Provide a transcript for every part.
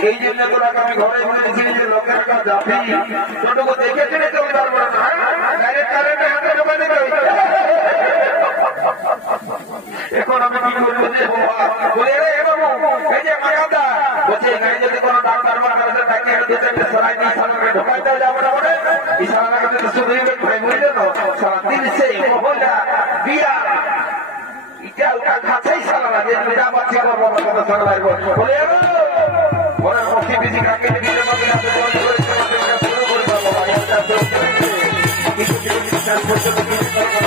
এই জন্য তোরাকে আমি ঘরে বলেছি যে লোকের কাছে যাবি তোটুকু দেখে চলে চলতে পারবো না ডাইরেক্ট কারেন্টে হাতে ঢোকা দেবে এখন আমি কি করবো যে বলে রে বাবু এই যে মাকাদা বলছে এখানে যদি কোনো ডাক্তার বা কাছে ডাকি আমি দু চারটে সরাই দিয়ে সামনে ঢোকাইতে যাবো না বলে ইশারা করতে তো শুধু ভাই বুঝলে তো সারা দিন সে মহল্লা বিয়া এটা ওটা খাচ্ছেই সারা না যে বিয়া বাচ্চা করবো কথা সারা লাগবো বলে বলে মুখি বিজি কাকে দিলে মধ্যে আপনি বল করে শুরু করে বাবা এটা তো কিছু কিছু বিশ্বাস করতে কিছু করতে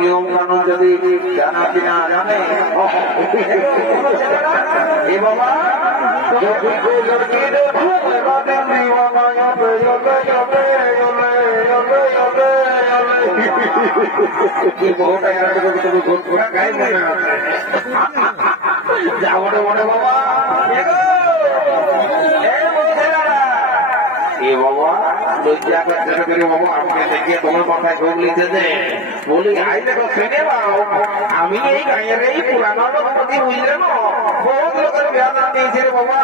নিয়ম কানুন যদি জানা কিনা জানে বাবা যাবো মনে বাবা এ বাবা লজ্জা করতে করে বাবু আমাকে দেখে তোমার মাথায় ঘুম লিখতে দে বলি আই দেখো শুনে পাও আমি এই গাঁয়ের এই পুরানো লোকপতি বুঝলে না বহুত লোকের বেদা দিয়েছে রে বাবা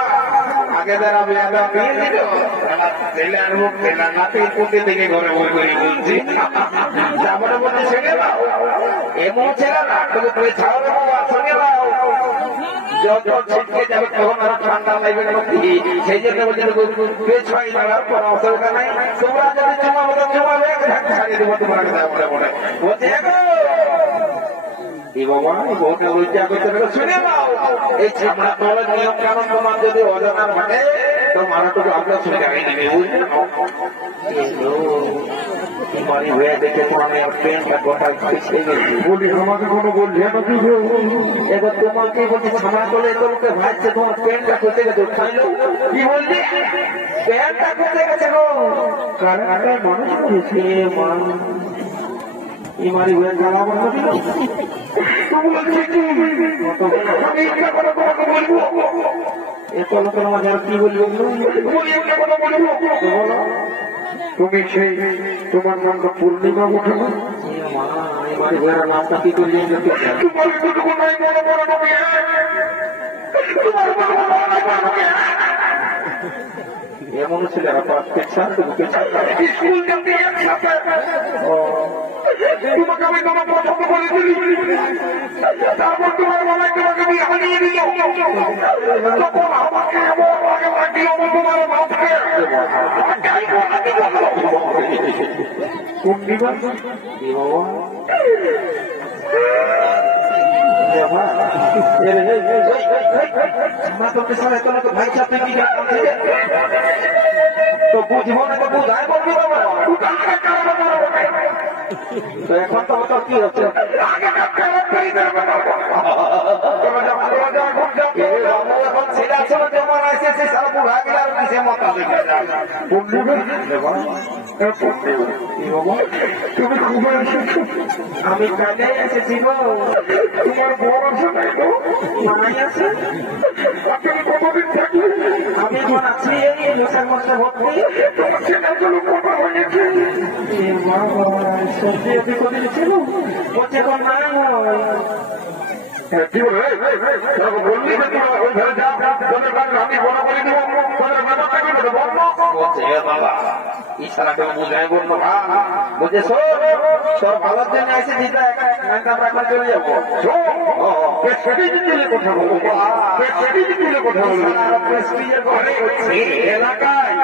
আগে যারা বেদা দিয়েছিল ছেলে আর মুখ ছেলে নাতি পুঁতে থেকে ঘরে বই করে বলছি যাবো বলতে শুনে পাও এমন ছেলে না তুমি ছাও রে বাবা শুনে পাও যখন ছিটকে যাবে তখন আরো ঠান্ডা লাগবে নাকি সেই জন্য বলছে পেছ পাই লাগার কোনো অসুবিধা নাই তোমরা যদি চুমা মতো চুমাবে ছাড়িয়ে দেবো তোমার মনে বলছে বাবা বহুত লজ্জা করতে শুনে পাও এই ছামড়া তলের নিয়ম কানুন তোমার যদি অজানা থাকে তো মারাটুকু আপনার শুনে যাবে বুঝলেন তোমারই হয়ে দেখে তো আমি ট্রেনটা গোটা পিছিয়ে গেছি বলি আমাকে কোনো বলছে না এবার তোমাকে বলছি ছামড়া তলে এত লোকে ভাবছে তোমার ট্রেনটা করতে গেছে খাইলো কি বলছি ট্রেনটা করতে গেছে গো কারণটা মানুষ করেছে মানুষ ইমারি হয়ে যাওয়া বলবো এত লোকের মাঝে কি বলবো তুমি সেই তোমার নামটা পূর্ণিমা উঠে না নামটা কি করলি এমন ছিল তোমাকে আমি তোমার পছন্দ করেছিলি তারপর তোমার বাবাই তোমাকে আমি হারিয়ে দিল তখন আমাকে তোমার বাপকে পূর্ণিমা ভাই সাথে কি তো বুঝবো না তো বুঝায় বলবি তো এখন তো তো কি হচ্ছে এখন ছেলে ছিল যেমন এসেছে সারা বুড়া গেলে আর কিসে মতা তুমি খুবই এসেছো আমি কাজে এসেছি গো তোমার বড় আছে আছে কতদিন থাকবে আমি এখন আছি এই মশার মশা ভর্তি তোমার ছেলেগুলো কথা হয়েছে সত্যি কদিন ছিল বলছে কোন না কি বলে বললি যে তুমি ওই ঘরে যাও তোদের কাছে আমি বড় করে দিব তোদের ব্যাপারটা কি বলবো বলছে বাবা ইশারাটা বুঝাই বললো বুঝে তোর ভালোর জন্য এসে দিতে আমরা এখন চলে যাবো কথা বলবো কথা বলবো এলাকায়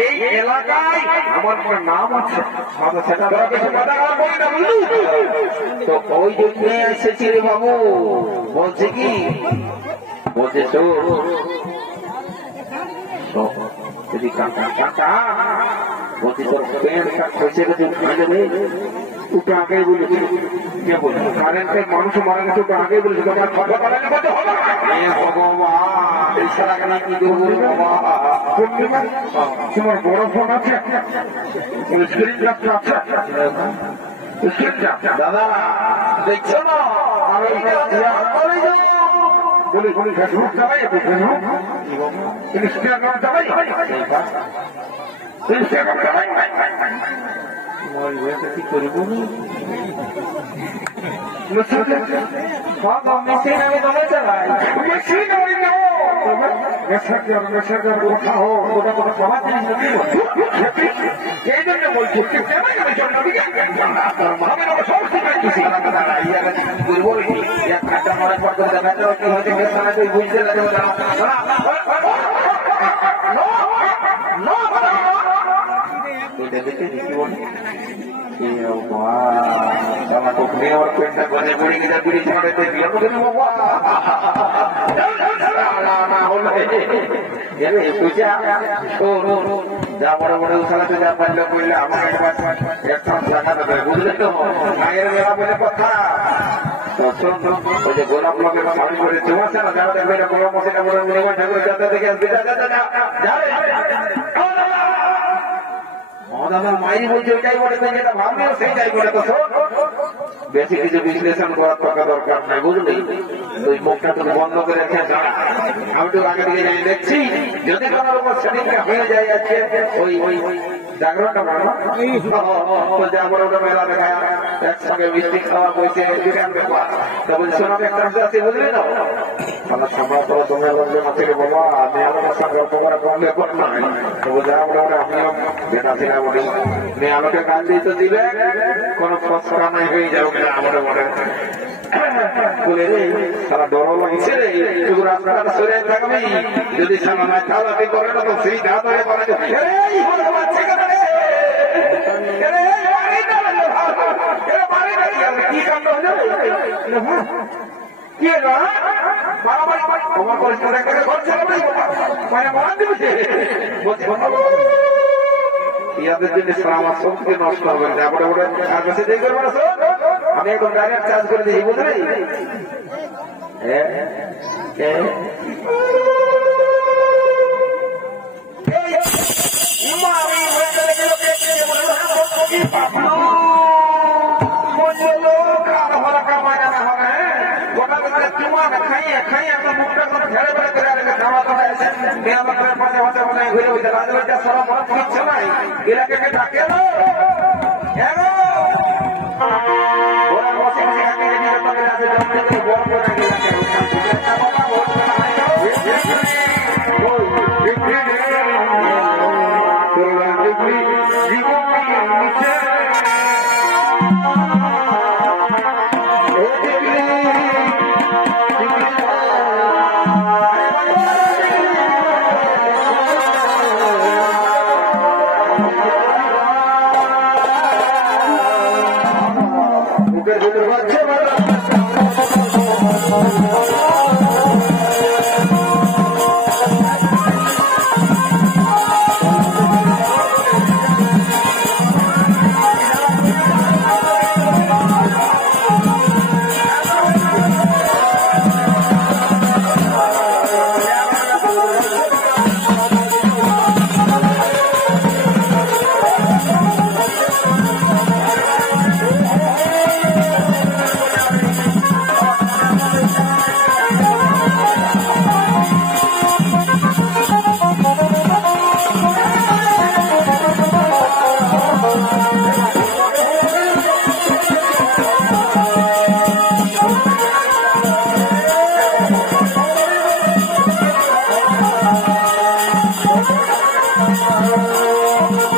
এই এলাকায় আমার নাম আছে তো ওই জন্য এসেছি রে বাবু বলছে কি বলছে যদি কাকা বলছি তোর পেনটা খসে গেছে দেবে ওটা আগেই বলেছি কে বলছে কারেন্টের মানুষ মারা গেছে ওটা আগেই বলেছি তোমার কথা ভগবান কি করবো তোমার বড় ফোন আছে দাদা দেখছো না বলি বলি ফেসবুক চালাই ফেসবুক ইনস্টাগ্রাম চালাই ইনস্টাগ্রাম চালাই কি করবো মেশিন আমি তোমার চালাই মেশিন কথা হোক ওটা কোনো সমাজ এই জন্য বলছি বুঝতে লাগে और पेंटा बने पड़ी की पूरी छोटे थे पूछा যা বড় বড় উঠাতে যা পারলে বললে আমার একদম দেখাতে হবে বুঝলে তো মায়ের মেলা বলে কথা গোলাপ লোকের স্বামী করে চুমাচ্ছে না যাতে বড় মশিটা বড় ঠাকুর যাতে দেখে দাদা মাই বলছে ওইটাই বলে যেটা ভাবলেও সেইটাই বলে তো বেশি কিছু বিশ্লেষণ করার টাকা দরকার নাই বুঝলি ওই মুখটা তুমি বন্ধ করে রেখে যা আমি তো আগে দিকে যাই দেখছি যদি কোনো রকম সেদিনটা হয়ে যায় আজকে ওই ওই জাগরণটা ভালো যা বড় ওটা মেলা দেখায় একসঙ্গে মিষ্টি খাওয়া বসে তা বলছি শোনাবে একটা আছে বুঝলি না আমার সম্ভব করো তোমরা বলবে না থেকে বাবা আমি আমাদের সঙ্গে উপকার করলে করতে হয় তো যা বলে আমিও যেটা ছিল বলি মেয়ে আমাকে গাল দিতে দিবে কোনো ফসকা নাই হয়ে যাবে আমাদের মনে বলে তারা ডর লাগছে রে তুই রাস্তাটা সরে থাকবি যদি সামনে থালাতে করে না তো সেই ধা ধরে বলে কি কাণ্ড হলো কি হলো তোমার পরিষ্কার করে করছে মানে মন দিবছে ইয়াদের জন্য আমার সবকে নষ্ট হবে তারপরে ওরা আর বসে দেরি করবো না আমি এখন ডাইরেক্ট চার্জ করে দিই বুঝলি খাইয়ে খাইয়ে আপনার মুখটা ঝেড়ে বেড়ে করে খাওয়া দাওয়া পাশে পাশে বানায় ঘুরে বলছে রাজবাড়িটা সব মনে কিচ্ছু নাই এলাকাকে ডাকে Thank you.